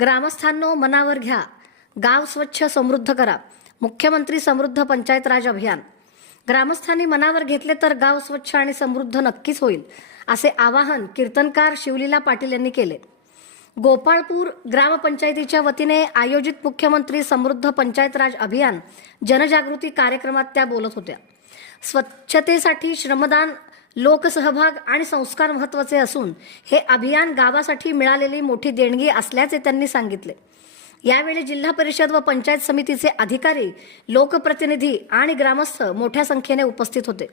ग्रामस्थांनो मनावर घ्या, गाव स्वच्छ समृद्ध करा. मुख्यमंत्री समृद्ध पंचायत राज अभियान. ग्रामस्थांनी मनावर घेतले तर गाव स्वच्छ आणि समृद्ध नक्कीच होईल, असे आवाहन कीर्तनकार शिवलीला पाटील यांनी केले. गोपाळपूर ग्रामपंचायतीच्या वतीने आयोजित मुख्यमंत्री समृद्ध पंचायत राज अभियान जनजागृती कार्यक्रमात त्या बोलत होत्या. स्वच्छतेसाठी श्रमदान, लोकसहभाग आणि संस्कार महत्त्वाचे असून हे अभियान गावासाठी मिळालेली मोठी देणगी असल्याचे त्यांनी सांगितले. यावेळी जिल्हा परिषद व पंचायत समितीचे अधिकारी, लोकप्रतिनिधी आणि ग्रामस्थ मोठ्या संख्येने उपस्थित होते.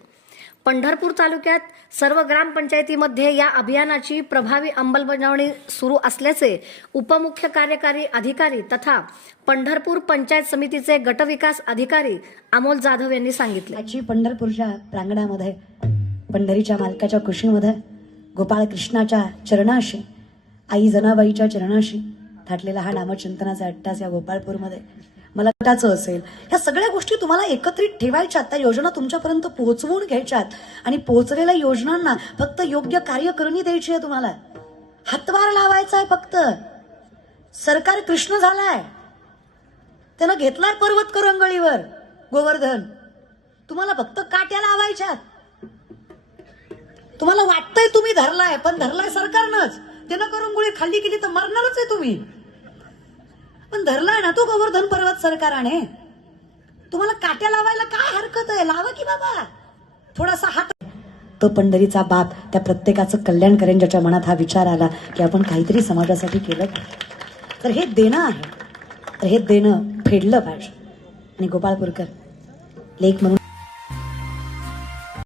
पंढरपूर तालुक्यात सर्व ग्रामपंचायतीमध्ये या अभियानाची प्रभावी अंमलबजावणी सुरू असल्याचे उपमुख्य कार्यकारी अधिकारी तथा पंढरपूर पंचायत समितीचे गटविकास अधिकारी अमोल जाधव यांनी सांगितले. पंढरपूरच्या प्रांगणामध्ये पंढरीच्या मालकाच्या कुशीमध्ये गोपाळ कृष्णाच्या चरणाशी, आई जनाबाईच्या चरणाशी थाटलेला हा नामचिंतनाचा अट्टास या गोपाळपूरमध्ये मला वाटायचं असेल. या सगळ्या गोष्टी तुम्हाला एकत्रित ठेवायच्यात, त्या योजना तुमच्यापर्यंत पोहोचवून घ्यायच्यात आणि पोहोचलेल्या योजनांना फक्त योग्य कार्य करणी द्यायची आहे. तुम्हाला हातभार लावायचा आहे. फक्त सरकार कृष्ण झालाय, त्यानं घेतलाय पर्वत करंगळीवर गोवर्धन. तुम्हाला फक्त काट्या लावायच्यात. तुम्हाला वाटतंय तुम्ही धरलाय, पण धरलाय सरकारनंच. त्यानं करंगुळी खाली केली तर मरणारच आहे तुम्ही, पण धरलाय ना तो गोवर्धन पर्वत सरकाराने. तुम्हाला काट्या लावायला काय हरकत आहे? लावा की बाबा थोडासा हात. तो पंढरीचा बाप त्या प्रत्येकाचं कल्याण करेन, ज्याच्या मनात हा विचार आला की आपण काहीतरी समाजासाठी केलं तर हे देणं आहे, तर हे देणं फेडलं पाहिजे. आणि गोपाळपूरकर लेख म्हणून